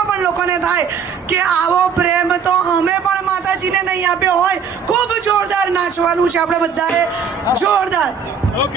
હૃદયમાં પણ લોકોને થાય કે આવો પ્રેમ તો અમે પણ માતાજીને નહીં આપ્યો હોય. ખૂબ જોરદાર નાચવાનું છે આપણે બધાએ. જોરદાર. બોલ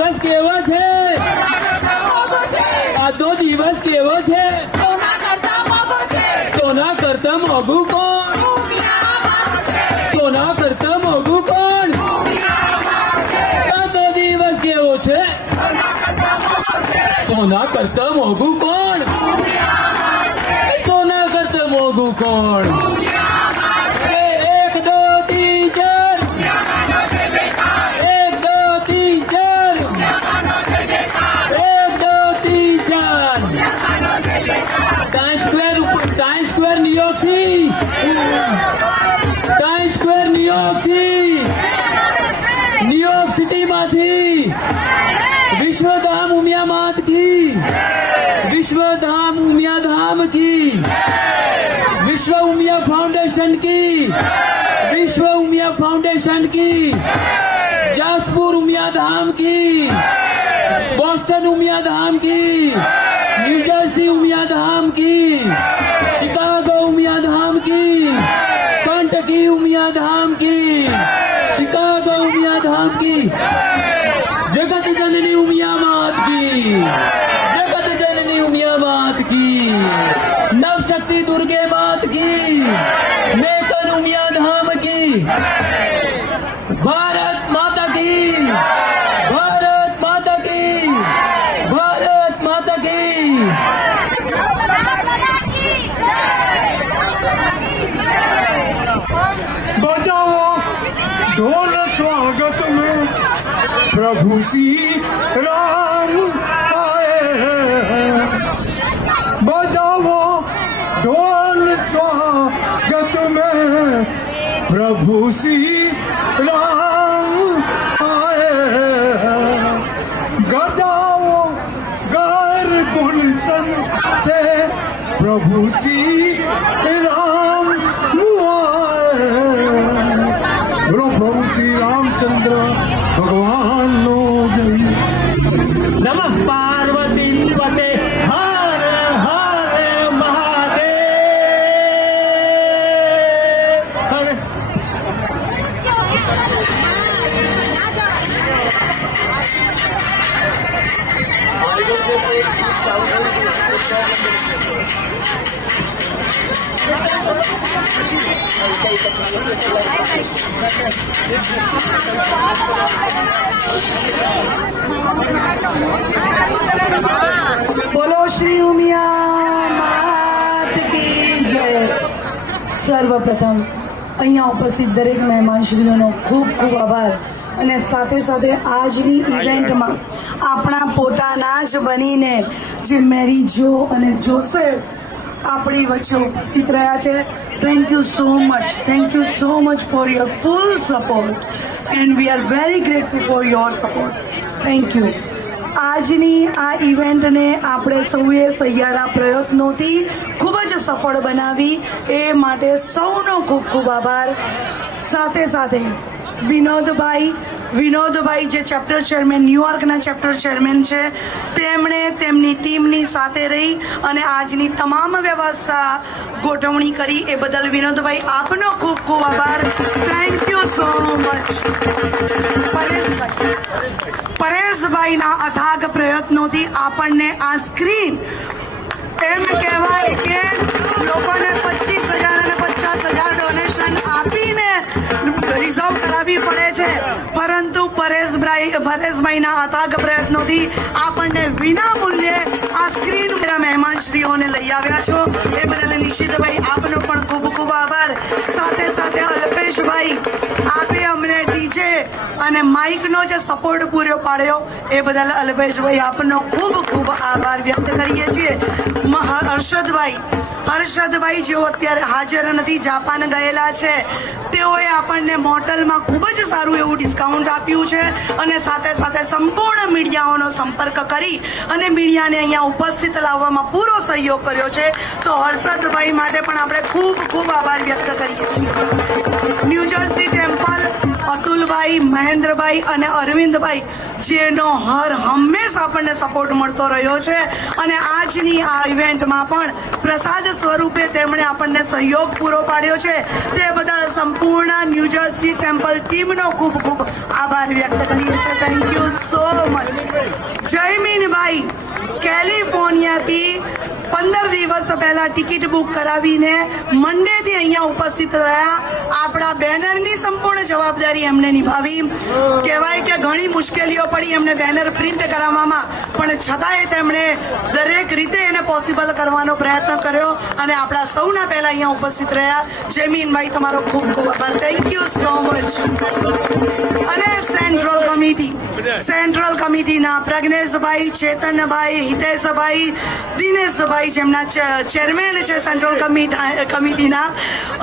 દિવસ કેવો છે? આજનો દિવસ કેવો છે? સોના કરતા મોંઘું કોણ? સોના કરતા મોંઘું કોણ? આજનો દિવસ કેવો છે? સોના કરતા મોંઘું કોણ? સોના કરતા મોઘું કોણ? विश्वधाम उमिया धाम की। विश्व उमिया फाउंडेशन की। विश्व उमिया फाउंडेशन की। जासपुर उमिया धाम की। बॉस्टन उमिया धाम की। કામ્યા ધામ કી ભારત માતા કી ભારત માતા કી ભારત માતા કી બજાવો ઢોલ સ્વાગત મેં પ્રભુ સિંહ રામ प्रभु श्री राम आए हैं। गजाओ गार गुलशन से प्रभु श्री राम आए प्रभु श्री रामचंद्र, भगवान नो जय। नमः पार्वती पते। બોલો શ્રી ઉમિયા જય. સર્વપ્રથમ અહીંયા ઉપસ્થિત દરેક મહેમાનશ્રીઓનો ખૂબ ખૂબ આભાર. અને સાથે સાથે આજની ઇવેન્ટમાં આપણા પોતાના જ બનીને જે મેરી જો અને જોસેફ આપણી વચ્ચે ઉપસ્થિત રહ્યા છે. Thank you so much thank you so much for your full support and we are very grateful for your support thank you આજની આ ઇવેન્ટને આપણે સૌએ સહિયારા પ્રયત્નોથી ખૂબ જ સફળ બનાવી. એ માટે સૌનો ખૂબ ખૂબ આભાર. સાથે સાથે વિનોદભાઈ વિનોદભાઈ જે ચેપ્ટર ચેરમેન ન્યુયોર્કના ચેપ્ટર ચેરમેન છે, તેમણે તેમની ટીમની સાથે રહી અને આજની તમામ વ્યવસ્થા ગોઠવણી કરી એ બદલ વિનોદભાઈ, આપનો ખૂબ ખૂબ આભાર. Thank you so much Pareshbhai, પરેશભાઈના અથાગ પ્રયત્નોથી આપણને આ સ્ક્રીન એમ કહેવાય કે લોકોને પચીસ હજાર અને પચાસ હજાર ડોનેશન આપીને રિઝર્વ કરાવવી પડે છે. પરંતુ પરેશભાઈ, પરેશભાઈના અથાગ પ્રયત્નોથી આપણને વિના મૂલ્યે આ સ્ક્રીન મેરા મહેમાનશ્રીઓને લઈ આવ્યા છો. એ બદલ નિશિતભાઈ આપનો પણ ખૂબ ખૂબ આભાર. સાથે સાથે અલ્પેશભાઈ, આપે અમને ડીજે અને માઇકનો જે સપોર્ટ પૂરો પાડ્યો, એ બદલ અલ્પેશભાઈ, આપનો ખૂબ ખૂબ આભાર વ્યક્ત કરીએ છીએ. હર્ષદભાઈ હર્ષદભાઈ જેઓ અત્યારે હાજર નથી, જાપાન ગયેલા છે. તેઓએ આપણને મોટલમાં ખૂબ જ સારું એવું ડિસ્કાઉન્ટ આપ્યું છે અને સાથે સાથે સંપૂર્ણ મીડિયાઓનો સંપર્ક કરી અને મીડિયાને અહીંયા ઉપસ્થિત લાવવામાં પૂરો સહયોગ કર્યો છે. તો હર્ષદભાઈ માટે પણ આપણે ખૂબ ખૂબ આભાર વ્યક્ત કરીએ છીએ. અતુલભાઈ મહેન્દ્રભાઈ અને અરવિંદભાઈ, જેનો હર હંમેશ આપણને સપોર્ટ મળતો રહ્યો છે. અને આજની આ ઇવેન્ટમાં પણ પ્રસાદ સ્વરૂપે તેમણે આપણને સહયોગ પૂરો પાડ્યો છે. તે બદલ સંપૂર્ણ ન્યૂજર્સી ટેમ્પલ ટીમનો ખૂબ ખૂબ આભાર વ્યક્ત કરીએ છીએ. Thank you so much Jayminbhai કેલિફોર્નિયાથી પંદર દિવસ પહેલા ટિકિટ બુક કરાવીને મંડેથી અહીંયા ઉપસ્થિત રહ્યા. આપણા બેનરની સંપૂર્ણ જવાબદારી એમને નિભાવી. કહેવાય કે ઘણી મુશ્કેલીઓ પડી એમને બેનર પ્રિન્ટ કરાવવામાં, પણ છતાંય તેમણે દરેક રીતે એને પોસિબલ કરવાનો પ્રયત્ન કર્યો અને આપણા સૌના પહેલા અહીંયા ઉપસ્થિત રહ્યા. જેમીનભાઈ તમારો ખૂબ ખૂબ આભાર. થેન્ક યુ સો મચ અને સેન્ટ્રલ કમિટી, સેન્ટ્રલ કમિટીના પ્રજ્ઞેશભાઈ, ચેતનભાઈ, હિતેશભાઈ, દિનેશભાઈ જેમના ચેરમેન છે સેન્ટ્રલ કમિટી કમિટીના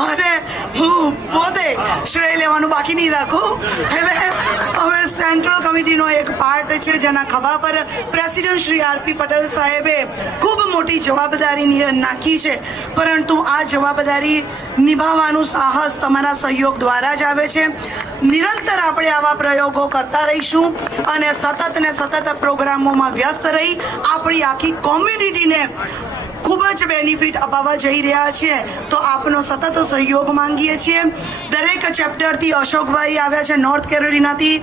અને હું પોતે શ્રેય લેવાનું બાકી નહીં રાખું. એટલે હવે સેન્ટ્રલ કમિટીનો એક પાર્ટ છે જેના ખભા પર પ્રેસિડેન્ટ શ્રી આરપી પટેલ સાહેબે ખૂબ મોટી જવાબદારી નાખી છે. પરંતુ આ જવાબદારી નિભાવવાનું સાહસ તમારા સહયોગ દ્વારા જ આવે છે. નિરંતર આપણે આવા પ્રયોગો કરતા રહીશું અને સતત ને સતત પ્રોગ્રામોમાં વ્યસ્ત રહી આપણી આખી કોમ્યુનિટીને ખૂબ જ બેનિફિટ અપાવવા જઈ રહ્યા છે તો આપનો સતત સહયોગ માંગીએ છીએ. દરેક ચેપ્ટરથી અશોકભાઈ આવ્યા છે નોર્થ કેરોલિનાથી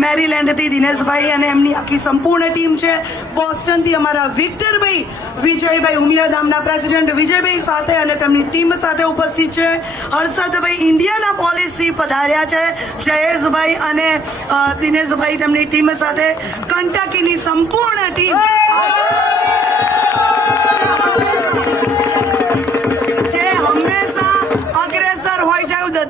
મેરીલેન્ડથી દિનેશભાઈ અને એમની આખી સંપૂર્ણ ટીમ છે. બોસ્ટનથી અમારા વિક્ટરભાઈ, વિજયભાઈ ઉમિયાધામના પ્રેસિડેન્ટ વિજયભાઈ સાથે અને તેમની ટીમ સાથે ઉપસ્થિત છે. હર્ષદભાઈ ઇન્ડિયાના પોલિસી પધાર્યા છે. જયેશભાઈ અને દિનેશભાઈ તેમની ટીમ સાથે. કંટકીની સંપૂર્ણ ટીમ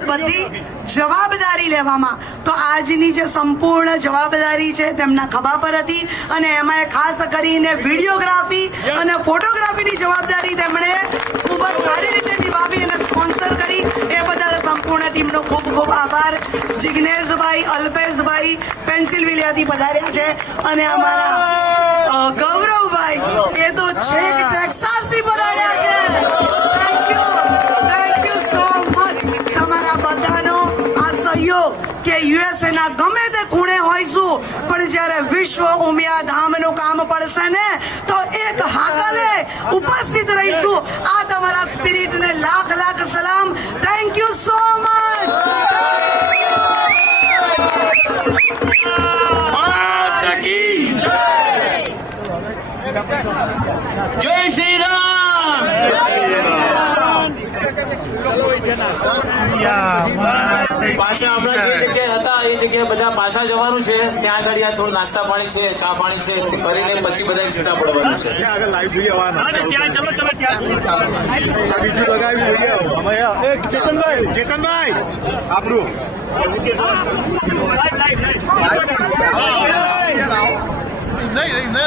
છે બધી જવાબદારી લેવામાં. તો આજની જે સંપૂર્ણ જવાબદારી છે તેમના ખભા પર હતી અને એમાં ખાસ કરીને વિડીયોગ્રાફી અને ફોટોગ્રાફીની જવાબદારી તેમણે ખૂબ જ સારી રીતે નિભાવી અને સ્પોન્સર કરી. એ બદલ સંપૂર્ણ ટીમનો ખૂબ ખૂબ આભાર. જિગ્નેશભાઈ અલ્પેશભાઈ પેન્સિલવિલિયાથી પધાર્યા છે અને અમારા ગૌરવભાઈ એ તો છેક ટેક્સાસથી પધાર્યા છે. કે યુએસએના ગમે તે ખૂણે હોઈશું, પણ જ્યારે વિશ્વ ઉમિયા ધામનું કામ પડશે ને, તો એક હાકલે ઉપસ્થિત રહીશું. આ તમારા સ્પિરિટને લાખ લાખ સલામ. થેન્ક યુ સો મચ જય શ્રી રામ. પાસે હમણાં જે જગ્યાએ હતા એ જગ્યાએ બધા પાછા જવાનું છે ત્યાં આગળ યાર થોડું નાસ્તા પાણી છે ચા પાણી છે તે કરીને પછી બધા સીધા પડવાનું છે બીજું ચેતનભાઈ આપણું નહીં નહીં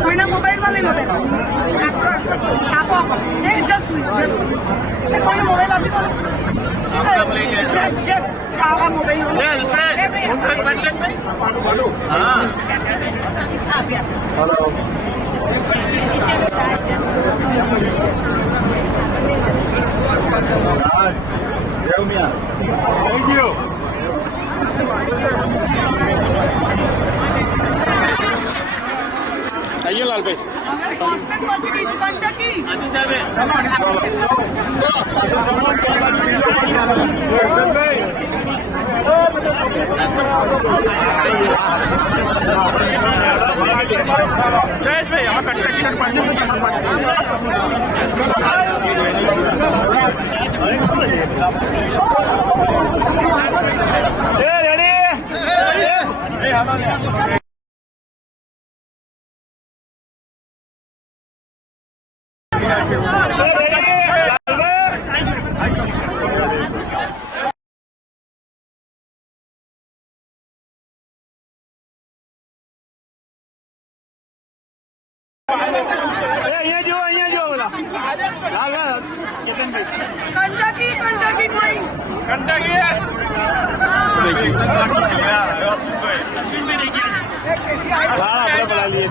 होइन मोबाइलमा नै नभएको आएको आएको ए जस्ट जस्ट होइन Thank you. પોસ્ટર ટીમ પછી વન બાય વન અચ્છા પોસ્ટર કોઈના મોબાઈલમાં લઈ લો પહેલા આપો આપો એ just 可以大那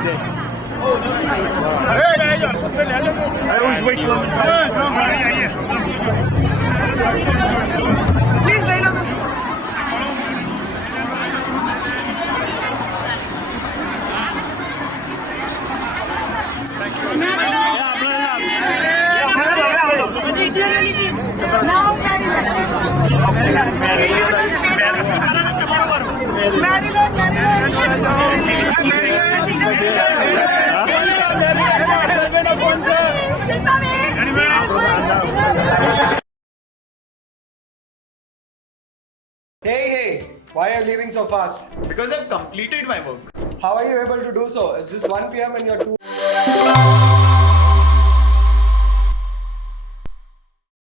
Thursday. I always wait till I'm Please, Leila. Maryland, Maryland, Maryland. Why are you leaving so fast? Because I've completed my work. How are you able to do so? It's just 1 pm and you're 2.